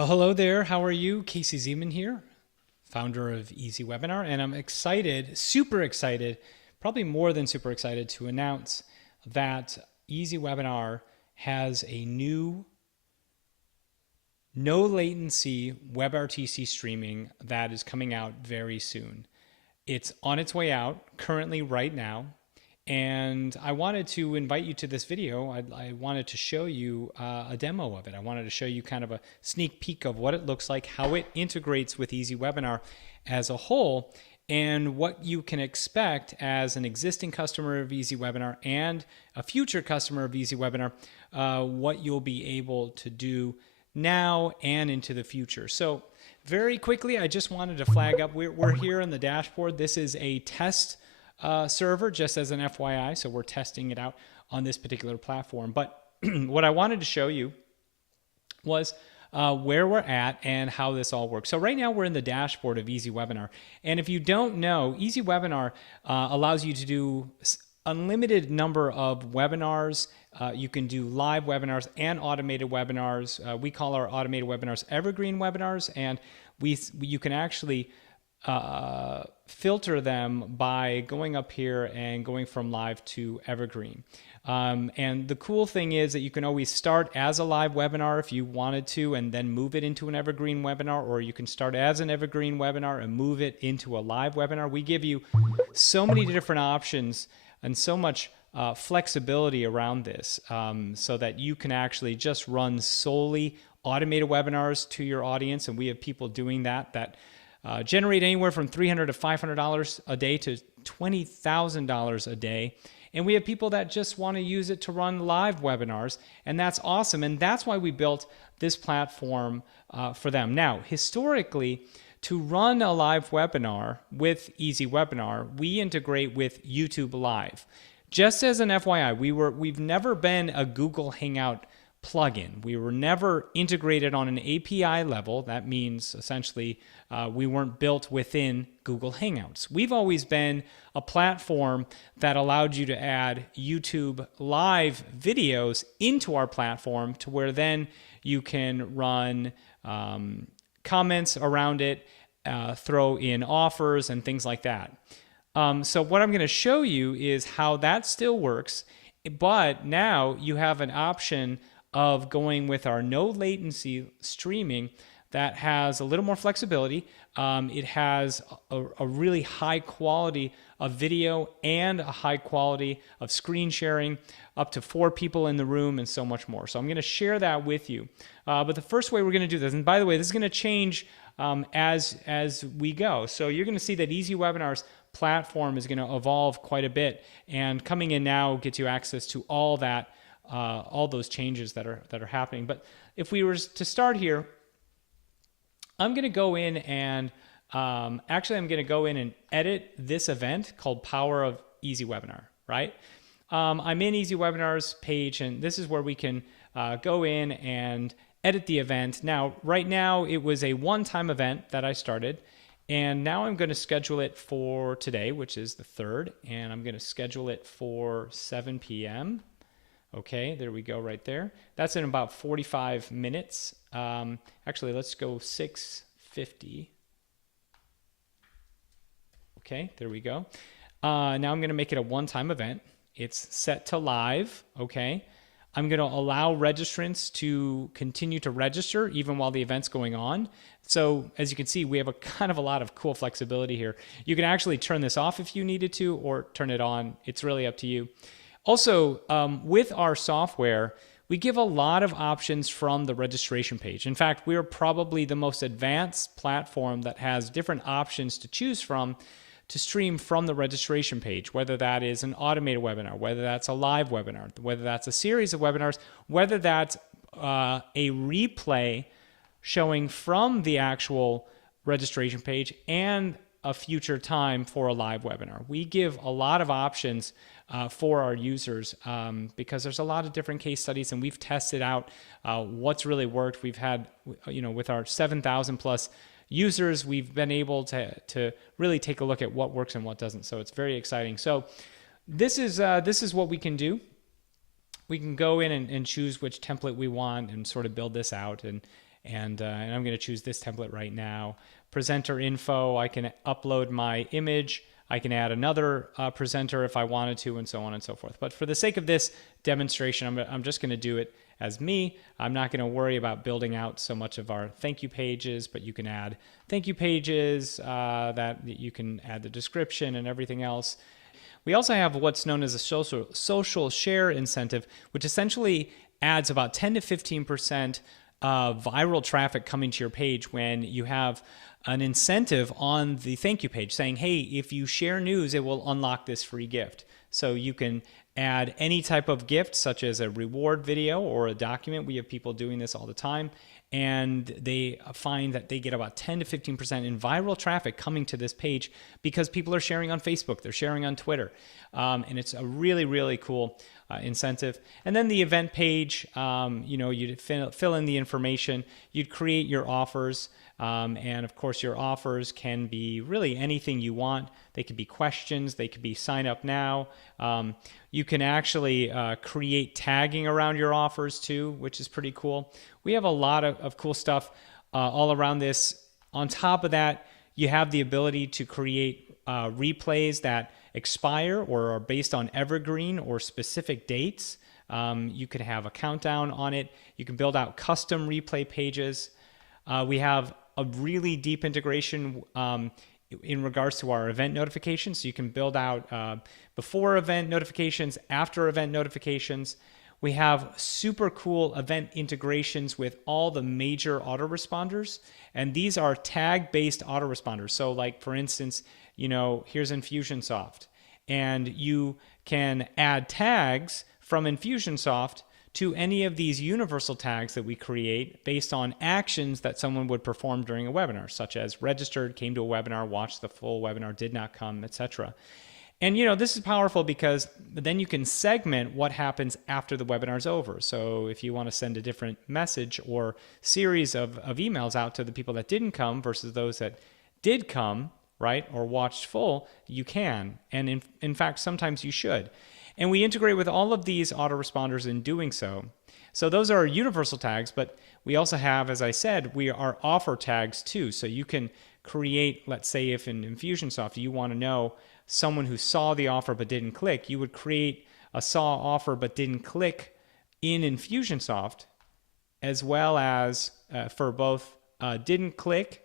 Well, hello there. How are you? Casey Zeman here, founder of EasyWebinar, and I'm excited, super excited, probably more than super excited to announce that EasyWebinar has a new no latency WebRTC streaming that is coming out very soon. It's on its way out currently right now. And I wanted to invite you to this video. I wanted to show you a demo of it. I wanted to show you kind of a sneak peek of what it looks like, how it integrates with EasyWebinar as a whole, and what you can expect as an existing customer of EasyWebinar and a future customer of EasyWebinar, what you'll be able to do now and into the future. So very quickly, I just wanted to flag up, we're here on the dashboard. This is a test server, just as an FYI, so we're testing it out on this particular platform. But what I wanted to show you was where we're at and how this all works. So right now we're in the dashboard of EasyWebinar, and if you don't know, EasyWebinar allows you to do unlimited number of webinars. You can do live webinars and automated webinars. We call our automated webinars evergreen webinars, and you can actually filter them by going up here and going from live to evergreen. And the cool thing is that you can always start as a live webinar if you wanted to, and then move it into an evergreen webinar, or you can start as an evergreen webinar and move it into a live webinar. We give you so many different options and so much flexibility around this, so that you can actually just run solely automated webinars to your audience. And we have people doing that generate anywhere from $300 to $500 a day to $20,000 a day. And we have people that just want to use it to run live webinars, and that's awesome. And that's why we built this platform for them. Now, historically, to run a live webinar with EasyWebinar, we integrate with YouTube Live. Just as an FYI, we've never been a Google Hangout plugin. We were never integrated on an API level. That means essentially we weren't built within Google Hangouts. We've always been a platform that allowed you to add YouTube live videos into our platform, to where then you can run comments around it, throw in offers and things like that. So what I'm going to show you is how that still works, but now you have an option of going with our no latency streaming that has a little more flexibility. It has a really high quality of video and a high quality of screen sharing, up to 4 people in the room, and so much more. So I'm going to share that with you. But the first way we're going to do this, and by the way, this is going to change as we go. So you're going to see that EasyWebinar's platform is going to evolve quite a bit, and coming in now gets you access to all that. All those changes that are happening. But if we were to start here, I'm going to go in and actually I'm going to go in and edit this event called Power of EasyWebinar, right? I'm in EasyWebinar's page, and this is where we can go in and edit the event. Now, right now, it was a one-time event that I started, and now I'm going to schedule it for today, which is the 3rd, and I'm going to schedule it for 7 p.m. Okay, there we go right there. That's in about 45 minutes. Actually, let's go 6:50. Okay, there we go. Now I'm going to make it a one-time event. It's set to live, okay? I'm going to allow registrants to continue to register even while the event's going on. So as you can see, we have a lot of cool flexibility here. You can actually turn this off if you needed to, or turn it on. It's really up to you. Also, with our software, we give a lot of options from the registration page. In fact, we're probably the most advanced platform that has different options to choose from to stream from the registration page, whether that is an automated webinar, whether that's a live webinar, whether that's a series of webinars, whether that's a replay showing from the actual registration page, and a future time for a live webinar. We give a lot of options for our users because there's a lot of different case studies, and we've tested out what's really worked. We've had, with our 7,000 plus users, we've been able to really take a look at what works and what doesn't. So it's very exciting. So this is what we can do. We can go in and choose which template we want and sort of build this out. And I'm going to choose this template right now. Presenter info, I can upload my image. I can add another presenter if I wanted to, and so on and so forth. But for the sake of this demonstration, I'm just going to do it as me. I'm not going to worry about building out so much of our thank you pages, but you can add thank you pages that you can add the description and everything else. We also have what's known as a social share incentive, which essentially adds about 10 to 15% viral traffic coming to your page when you have an incentive on the thank you page saying, hey, if you share news, it will unlock this free gift. So you can add any type of gift, such as a reward video or a document. We have people doing this all the time, and they find that they get about 10 to 15% in viral traffic coming to this page because people are sharing on Facebook, they're sharing on Twitter, and it's a really, really cool incentive. And then the event page, you'd fill in the information, you'd create your offers, and of course your offers can be really anything you want. They could be questions, they could be sign up now. You can actually create tagging around your offers too, which is pretty cool. We have a lot of cool stuff all around this. On top of that, you have the ability to create replays that expire or are based on evergreen or specific dates. You could have a countdown on it. You can build out custom replay pages. We have a really deep integration in regards to our event notifications. So you can build out before event notifications, after event notifications. We have super cool event integrations with all the major autoresponders. And these are tag-based autoresponders. So like, for instance, here's Infusionsoft. And you can add tags from Infusionsoft to any of these universal tags that we create based on actions that someone would perform during a webinar, such as registered, came to a webinar, watched the full webinar, did not come, etc. And this is powerful because then you can segment what happens after the webinar is over. So if you want to send a different message or series of emails out to the people that didn't come versus those that did come, right, or watched full, you can. And in fact, sometimes you should. And we integrate with all of these autoresponders in doing so. So those are universal tags, but we also have, as I said, we are offer tags too. So you can create, let's say if in Infusionsoft you want to know someone who saw the offer but didn't click, you would create a saw offer but didn't click in Infusionsoft, as well as for both didn't click,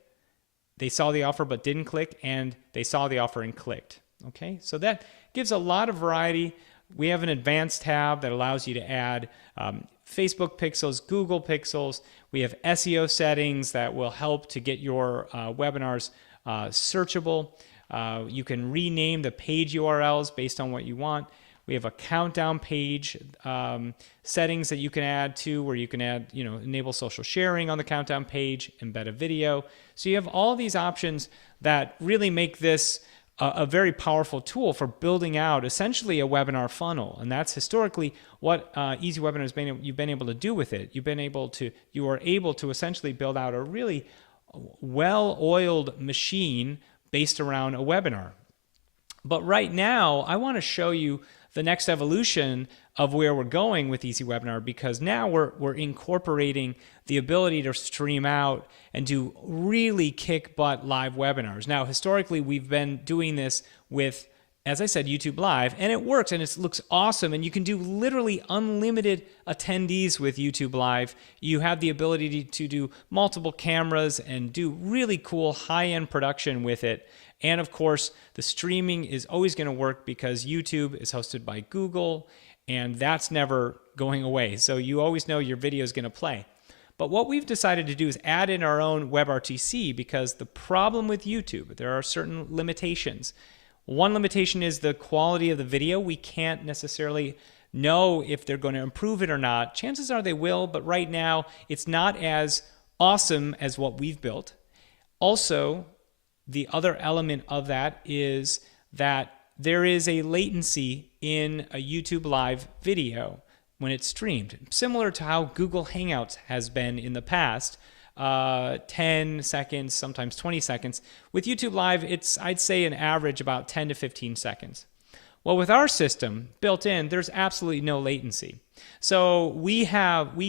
they saw the offer but didn't click, and they saw the offer and clicked. Okay, so that gives a lot of variety. We have an advanced tab that allows you to add Facebook pixels, Google pixels. We have SEO settings that will help to get your webinars searchable. You can rename the page URLs based on what you want. We have a countdown page settings that you can add to, where you can add, enable social sharing on the countdown page, embed a video. So you have all these options that really make this a very powerful tool for building out essentially a webinar funnel. And that's historically what EasyWebinar you've been able to do with it. You are able to essentially build out a really well-oiled machine based around a webinar. But right now, I want to show you the next evolution of where we're going with EasyWebinar, because now we're incorporating the ability to stream out and do really kick-butt live webinars. Now, historically, we've been doing this with, as I said, YouTube Live, and it works, and it looks awesome, and you can do literally unlimited attendees with YouTube Live. You have the ability to do multiple cameras and do really cool high-end production with it. And of course, the streaming is always going to work because YouTube is hosted by Google, and that's never going away. So you always know your video is going to play. But what we've decided to do is add in our own WebRTC, because the problem with YouTube, there are certain limitations. One limitation is the quality of the video. We can't necessarily know if they're going to improve it or not. Chances are they will, but right now it's not as awesome as what we've built. Also, the other element of that is that there is a latency in a YouTube Live video when it's streamed, similar to how Google Hangouts has been in the past, 10 seconds, sometimes 20 seconds. With YouTube Live, it's, I'd say, an average about 10 to 15 seconds. Well, with our system built in, there's absolutely no latency. So we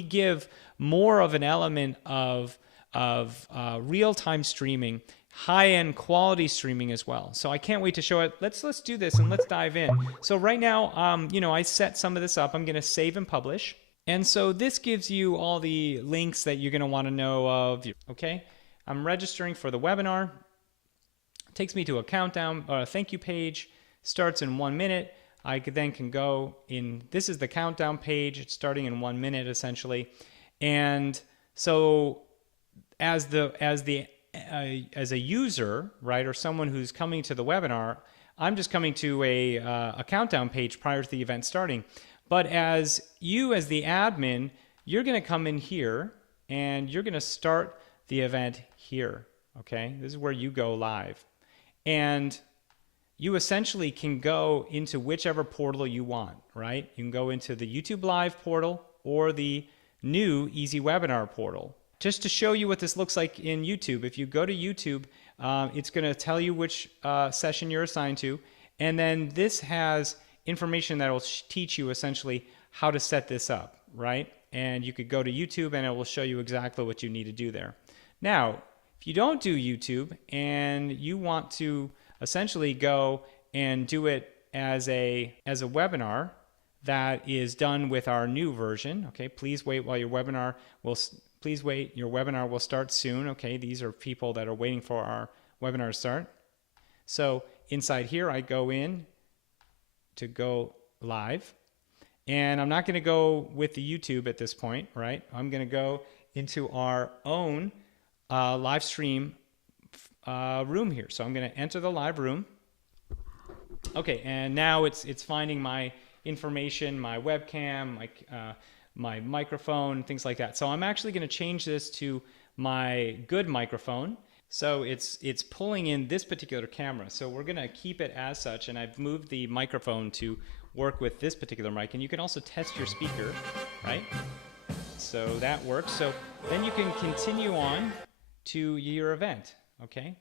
give more of an element of real-time streaming, high-end quality streaming as well. So I can't wait to show it. Let's do this and let's dive in. So right now, I set some of this up. I'm going to save and publish. And so this gives you all the links that you're going to want to know of. Okay, I'm registering for the webinar. It takes me to a countdown, thank you page. Starts in 1 minute. I then can go in. This is the countdown page. It's starting in 1 minute essentially. And so as a user, right, or someone who's coming to the webinar, I'm just coming to a countdown page prior to the event starting. But as the admin, you're going to come in here and you're going to start the event here. Okay, this is where you go live, and you essentially can go into whichever portal you want, right? You can go into the YouTube Live portal or the new EasyWebinar portal. Just to show you what this looks like in YouTube, if you go to YouTube, it's going to tell you which session you're assigned to, and then this has information that will teach you essentially how to set this up, right? And you could go to YouTube and it will show you exactly what you need to do there. Now, if you don't do YouTube and you want to essentially go and do it as a webinar that is done with our new version. Okay, please wait while your webinar will start soon. Okay, these are people that are waiting for our webinar to start. So inside here, I go in to go live, and I'm not going to go with the YouTube at this point, right? I'm going to go into our own live stream room here. So I'm going to enter the live room. Okay, and now it's finding my information, my webcam, my microphone, things like that. So I'm actually going to change this to my good microphone. So it's pulling in this particular camera. So we're going to keep it as such, and I've moved the microphone to work with this particular mic. And you can also test your speaker, right? So that works. So then you can continue on to your event. Okay,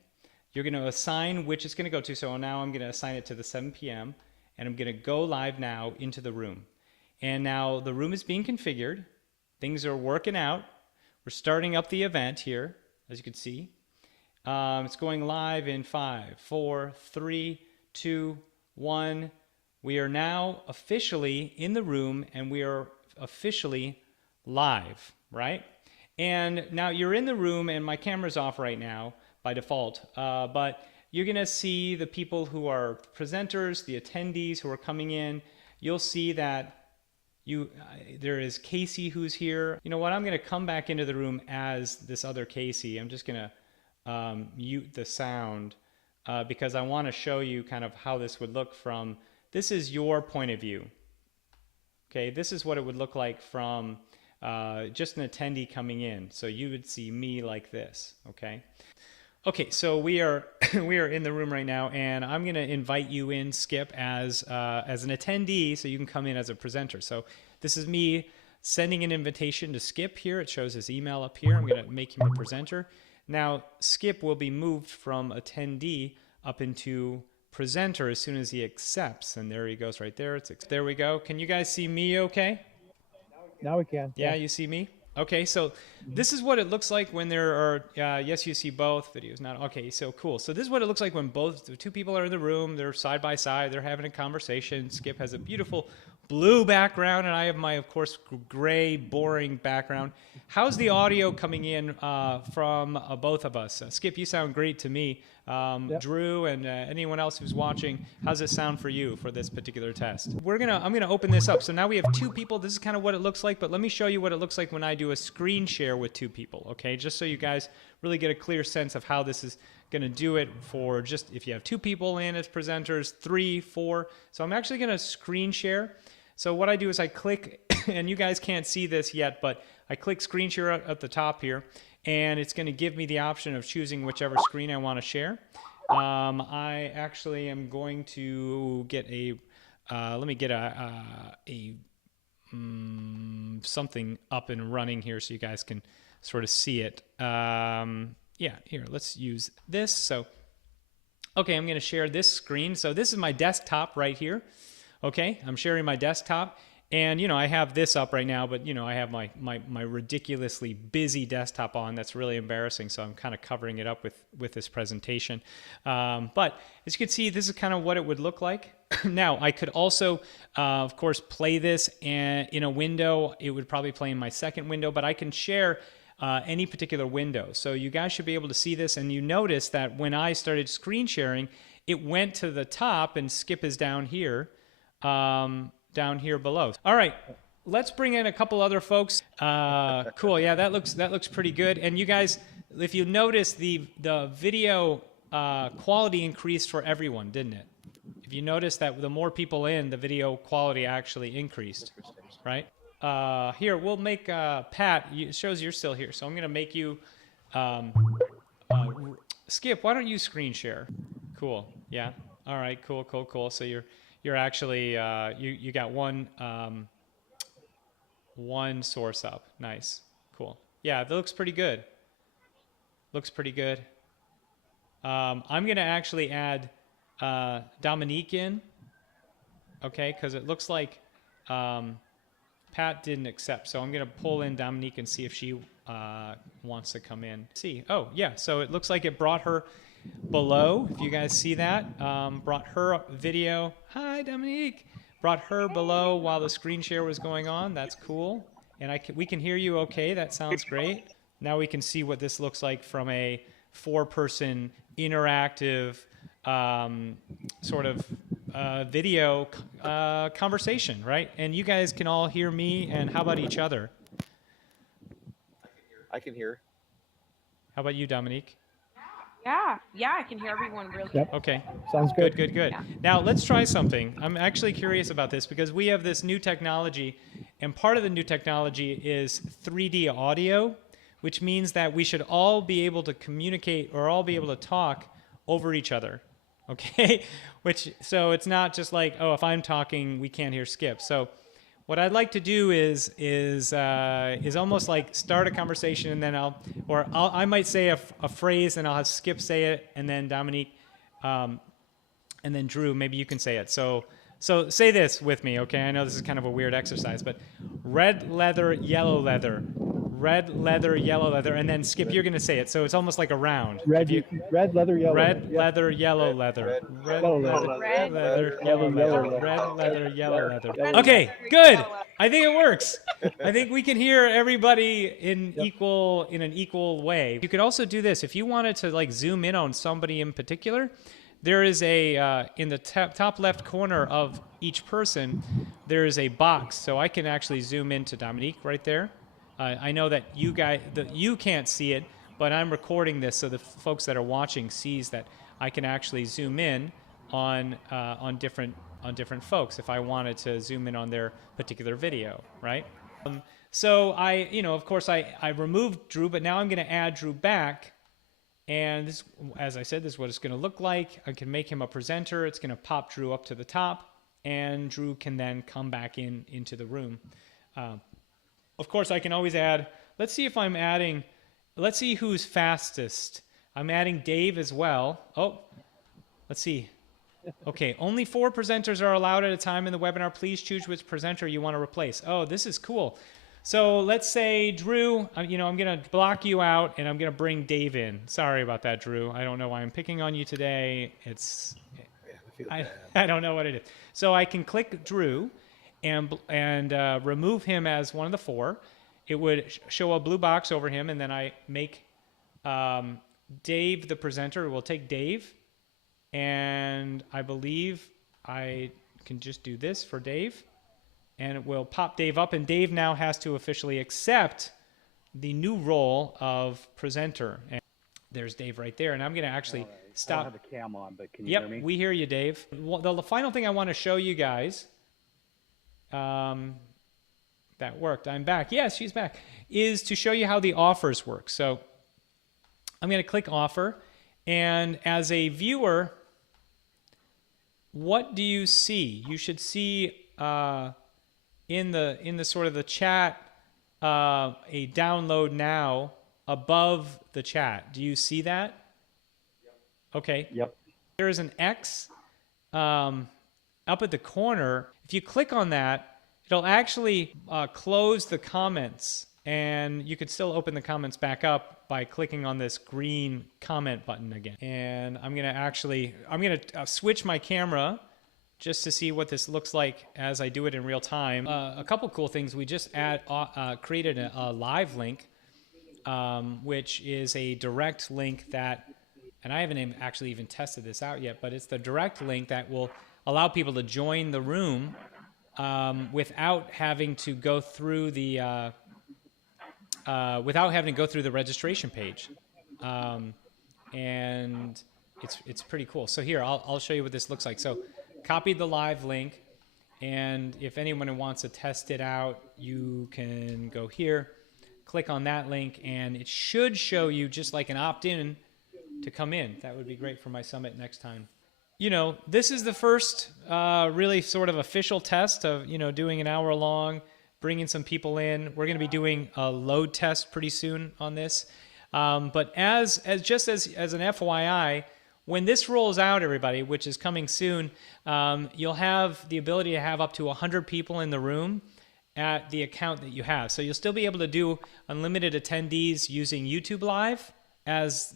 you're going to assign which it's going to go to. So now I'm going to assign it to the 7 p.m. and I'm going to go live now into the room. And now the room is being configured. Things are working out. We're starting up the event here, as you can see. It's going live in 5, 4, 3, 2, 1. We are now officially in the room and we are officially live, right? And now you're in the room and my camera's off right now by default, but you're going to see the people who are presenters, the attendees who are coming in. You'll see that there is Casey who's here. You know what? I'm going to come back into the room as this other Casey. I'm just going to mute the sound because I want to show you kind of how this would look from, this is your point of view. Okay, this is what it would look like from just an attendee coming in. So you would see me like this, okay? Okay, so we are in the room right now, and I'm going to invite you in, Skip, as an attendee, so you can come in as a presenter. So this is me sending an invitation to Skip here. It shows his email up here. I'm going to make him a presenter. Now, Skip will be moved from attendee up into presenter as soon as he accepts, and there he goes right there. There we go. Can you guys see me okay? Now we can. Yeah, you see me? Okay, so this is what it looks like when there are, yes, you see both videos. Not okay, so cool. So this is what it looks like when the two people are in the room, they're side by side, they're having a conversation. Skip has a beautiful blue background, and I have my, of course, gray, boring background. How's the audio coming in from both of us? Skip, you sound great to me. Yep. Drew and anyone else who's watching, how's it sound for you for this particular test? I'm gonna open this up. So now we have two people. This is kind of what it looks like, but let me show you what it looks like when I do a screen share with two people, okay? Just so you guys really get a clear sense of how this is gonna do it for just if you have two people in as presenters, 3, 4. So I'm actually gonna screen share. So what I do is I click, and you guys can't see this yet, but I click screen share at the top here, and it's going to give me the option of choosing whichever screen I want to share. I actually am going to get let me get something up and running here so you guys can sort of see it. Yeah, here, let's use this. So Okay, I'm going to share this screen. So this is my desktop right here. Okay, I'm sharing my desktop. And, you know, I have this up right now, but, you know, I have my ridiculously busy desktop on. That's really embarrassing. So I'm kind of covering it up with this presentation. But as you can see, this is kind of what it would look like. Now, I could also, of course, play this in a window. It would probably play in my second window, but I can share any particular window. So you guys should be able to see this. And you notice that when I started screen sharing, it went to the top and Skip is down here. Down here below. All right, let's bring in a couple other folks. Cool, yeah, that looks pretty good. And you guys, if you notice, the video quality increased for everyone, didn't it? If you notice that the more people in, the video quality actually increased, right? Here, we'll make Pat. It shows you're still here, so I'm gonna make you Skip. Why don't you screen share? Cool. Yeah. All right. Cool. So you're actually you got one source up. Nice. Cool. Yeah, that looks pretty good. I'm gonna actually add Dominique in. Okay, because it looks like Pat didn't accept. So I'm gonna pull in Dominique and see if she wants to come in. See. Oh yeah. So it looks like it brought her below, if you guys see that, brought her video. Hi, Dominique. Brought her below while the screen share was going on. That's cool. And we can hear you okay. That sounds great. Now we can see what this looks like from a 4-person interactive sort of video conversation, right? And you guys can all hear me, and how about each other? I can hear. How about you, Dominique? Yeah, I can hear everyone really Yep. Okay. Sounds good. Good. Yeah. Now let's try something. I'm actually curious about this because we have this new technology, and part of the new technology is 3D audio, which means that we should all be able to communicate or all be able to talk over each other. Okay? So it's not just like, oh, if I'm talking, we can't hear Skip. So what I'd like to do is almost like start a conversation, and then I might say a phrase, and I'll have Skip say it, and then Dominique, and then Drew, maybe you can say it. So say this with me, okay? I know this is kind of a weird exercise, but red leather, yellow leather. Red leather, yellow leather, and then Skip, you're going to say it. So it's almost like a round. Red leather, yellow. Red leather, yellow leather. Red leather, yellow leather. Red leather, yellow leather. Okay, good. I think it works. I think we can hear everybody in an equal way. You could also do this if you wanted to like zoom in on somebody in particular. There is a in the top left corner of each person, there is a box, so I can actually zoom into Dominique right there. I know that you can't see it, but I'm recording this so the folks that are watching sees that I can actually zoom in on different folks if I wanted to zoom in on their particular video, right? So of course I removed Drew, but now I'm going to add Drew back, and this, as I said, this is what it's going to look like. I can make him a presenter. It's going to pop Drew up to the top, and Drew can then come back into the room. Of course, I can always add, let's see who's fastest. I'm adding Dave as well. Oh, let's see. Okay, only 4 presenters are allowed at a time in the webinar. Please choose which presenter you want to replace. Oh, this is cool. So let's say, Drew, I'm going to block you out, and I'm going to bring Dave in. Sorry about that, Drew. I don't know why I'm picking on you today. I don't know what it is. So I can click Drew and remove him as one of the 4. It would show a blue box over him, and then I make Dave the presenter. We'll take Dave, and I believe I can just do this for Dave, and it will pop Dave up, and Dave now has to officially accept the new role of presenter. And there's Dave right there, and I'm going to actually stop. I don't have the cam on, but can you hear me? Yep, we hear you, Dave. Well, the final thing I want to show you guys, that worked. I'm back. Yes, she's back. Is to show you how the offers work. So I'm going to click offer, and as a viewer, what do you see? You should see in the sort of the chat a download now above the chat. Do you see that? Okay. Yep. there is an X up at the corner. If you click on that, it'll actually close the comments, and you could still open the comments back up by clicking on this green comment button again. And I'm gonna switch my camera just to see what this looks like as I do it in real time. A couple cool things. We just created a live link, which is a direct link that, and I haven't actually even tested this out yet, but it's the direct link that will allow people to join the room without having to go through the registration page, and it's pretty cool. So here, I'll show you what this looks like. So, copied the live link, and if anyone wants to test it out, you can go here, click on that link, and it should show you just like an opt-in to come in. That would be great for my summit next time. You know, this is the first really sort of official test of, you know, doing an hour long, bringing some people in. We're going to be doing a load test pretty soon on this. But as an FYI, when this rolls out, everybody, which is coming soon, you'll have the ability to have up to 100 people in the room at the account that you have. So you'll still be able to do unlimited attendees using YouTube Live, as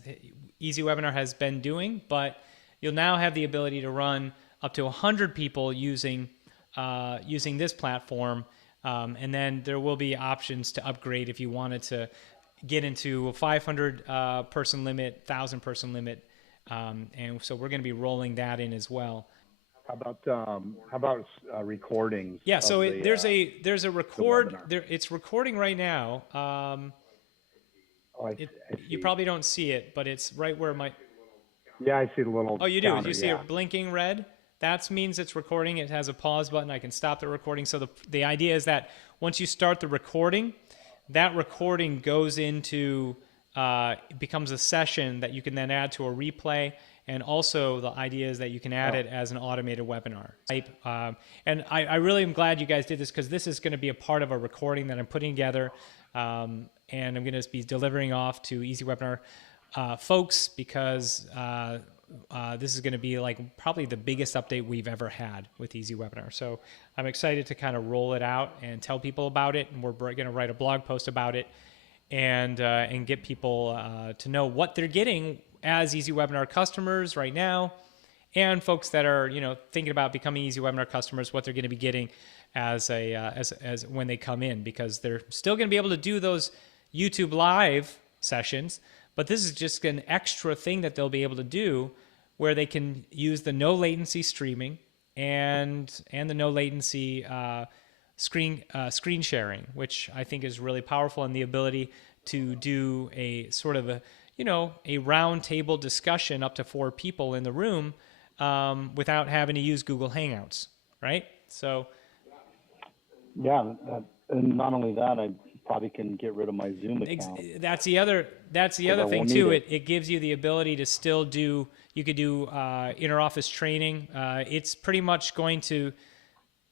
EasyWebinar has been doing, but you'll now have the ability to run up to 100 people using this platform, and then there will be options to upgrade if you wanted to get into a 500 person limit, 1,000 person limit, and so we're going to be rolling that in as well. How about recordings? Yeah, so there's a record. It's recording right now. You probably don't see it, but it's right where my. Yeah, I see the little. Oh, you do. counter, You see it blinking red. That means it's recording. It has a pause button. I can stop the recording. So the idea is that once you start the recording, that recording goes into becomes a session that you can then add to a replay. And also the idea is that you can add it as an automated webinar. And I really am glad you guys did this, because this is going to be a part of a recording that I'm putting together, and I'm going to be delivering off to EasyWebinar folks, because this is going to be like probably the biggest update we've ever had with EasyWebinar. So I'm excited to kind of roll it out and tell people about it, and we're going to write a blog post about it, and get people to know what they're getting as EasyWebinar customers right now, and folks that are, you know, thinking about becoming EasyWebinar customers, what they're going to be getting as when they come in, because they're still going to be able to do those YouTube Live sessions, but this is just an extra thing that they'll be able to do, where they can use the no latency streaming and the no latency screen sharing, which I think is really powerful, and the ability to do a sort of a round table discussion up to 4 people in the room without having to use Google Hangouts, right? So. Yeah, and not only that, I probably can get rid of my Zoom account. That's the other thing too. It gives you the ability to still do. You could do inter-office training. It's pretty much going to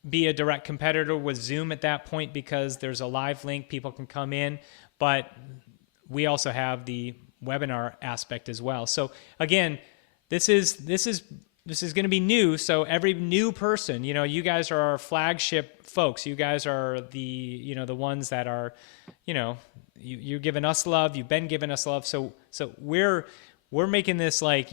be a direct competitor with Zoom at that point, because there's a live link. People can come in, but we also have the webinar aspect as well. So again, this is going to be new. So every new person, you know, you guys are our flagship folks. You guys are the ones that are, you're giving us love. You've been giving us love. So we're making this like,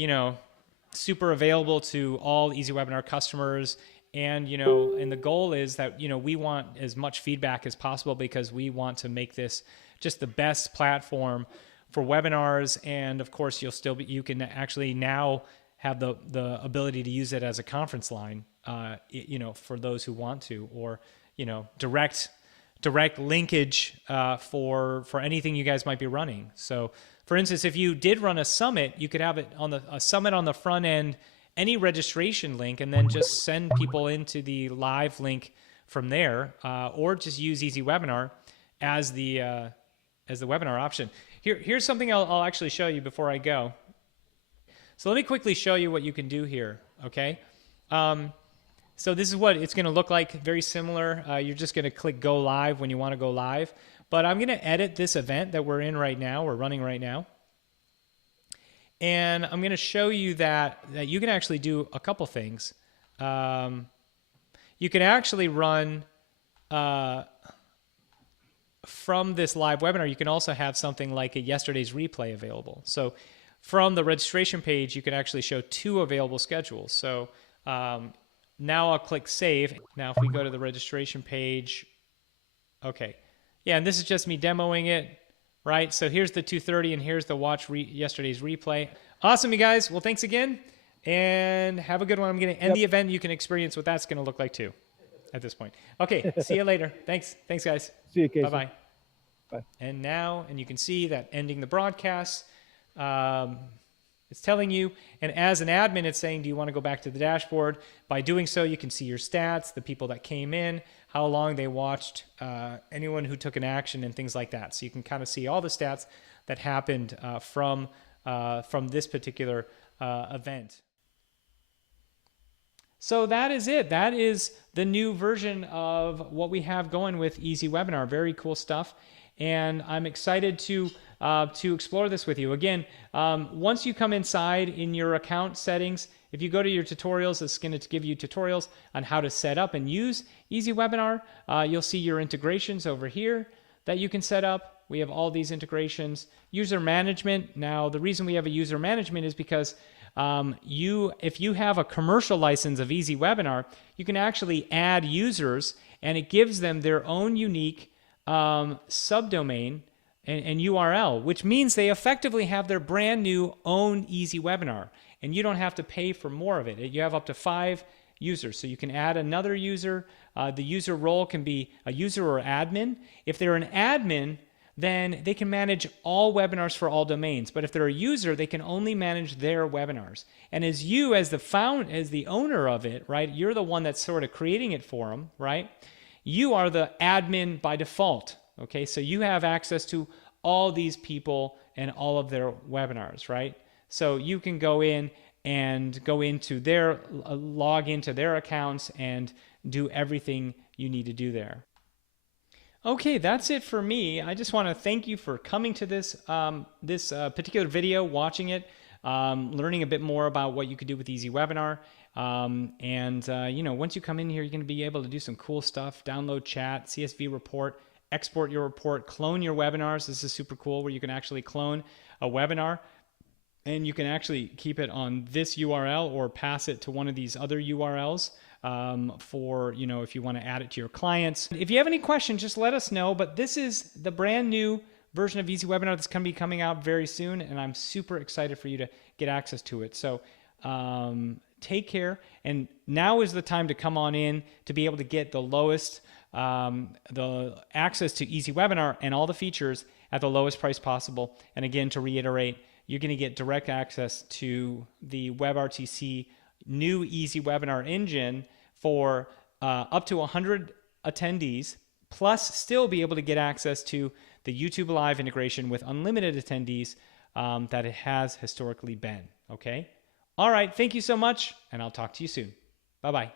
super available to all EasyWebinar customers. And, and the goal is that, we want as much feedback as possible, because we want to make this just the best platform for webinars. And of course, you can actually now have the ability to use it as a conference line, for those who want to, or, direct linkage for anything you guys might be running. So for instance, if you did run a summit, you could have it on a summit on the front end, any registration link, and then just send people into the live link from there, or just use EasyWebinar as the webinar option. Here's something I'll actually show you before I go. So let me quickly show you what you can do here, okay? So this is what it's going to look like, very similar. You're just going to click Go Live when you want to go live. But I'm going to edit this event that we're running right now. And I'm going to show you that you can actually do a couple things. You can actually run from this live webinar. You can also have something like a yesterday's replay available. So from the registration page, you can actually show 2 available schedules. So now I'll click save. Now if we go to the registration page, okay. Yeah, and this is just me demoing it, right? So here's the 2:30 and here's the watch yesterday's replay. Awesome, you guys. Well, thanks again and have a good one. I'm going to end the event. You can experience what that's going to look like too at this point. Okay, see you later. Thanks. Thanks, guys. See you, Casey. Bye-bye. Bye. And now, and you can see that ending the broadcast, it's telling you, and as an admin, it's saying, do you want to go back to the dashboard? By doing so, you can see your stats, the people that came in, how long they watched, anyone who took an action, and things like that. So you can kind of see all the stats that happened from this particular event. So that is it. That is the new version of what we have going with EasyWebinar. Very cool stuff. And I'm excited to explore this with you. Again, once you come inside in your account settings, if you go to your tutorials, it's going to give you tutorials on how to set up and use EasyWebinar. You'll see your integrations over here that you can set up. We have all these integrations. User management. Now, the reason we have a user management is because if you have a commercial license of EasyWebinar, you can actually add users, and it gives them their own unique subdomain and URL, which means they effectively have their brand new own EasyWebinar, and you don't have to pay for more of it. You have up to 5 users, so you can add another user. The user role can be a user or admin. If they're an admin, then they can manage all webinars for all domains. But if they're a user, they can only manage their webinars. And as you, as the owner of it, right, you're the one that's sort of creating it for them, right? You are the admin by default, okay? So you have access to all these people and all of their webinars, right? So you can go in and log into their accounts and do everything you need to do there. Okay, that's it for me. I just want to thank you for coming to this particular video, watching it, learning a bit more about what you could do with EasyWebinar. Once you come in here, you're going to be able to do some cool stuff, download chat, CSV report, export your report, clone your webinars. This is super cool where you can actually clone a webinar and you can actually keep it on this URL or pass it to one of these other URLs. If you want to add it to your clients. If you have any questions, just let us know. But this is the brand new version of EasyWebinar that's going to be coming out very soon, and I'm super excited for you to get access to it. So take care, and now is the time to come on in to be able to get the lowest, the access to EasyWebinar and all the features at the lowest price possible. And again, to reiterate, you're going to get direct access to the WebRTC new EasyWebinar engine for up to 100 attendees, plus still be able to get access to the YouTube Live integration with unlimited attendees that it has historically been, okay? All right, thank you so much, and I'll talk to you soon. Bye-bye.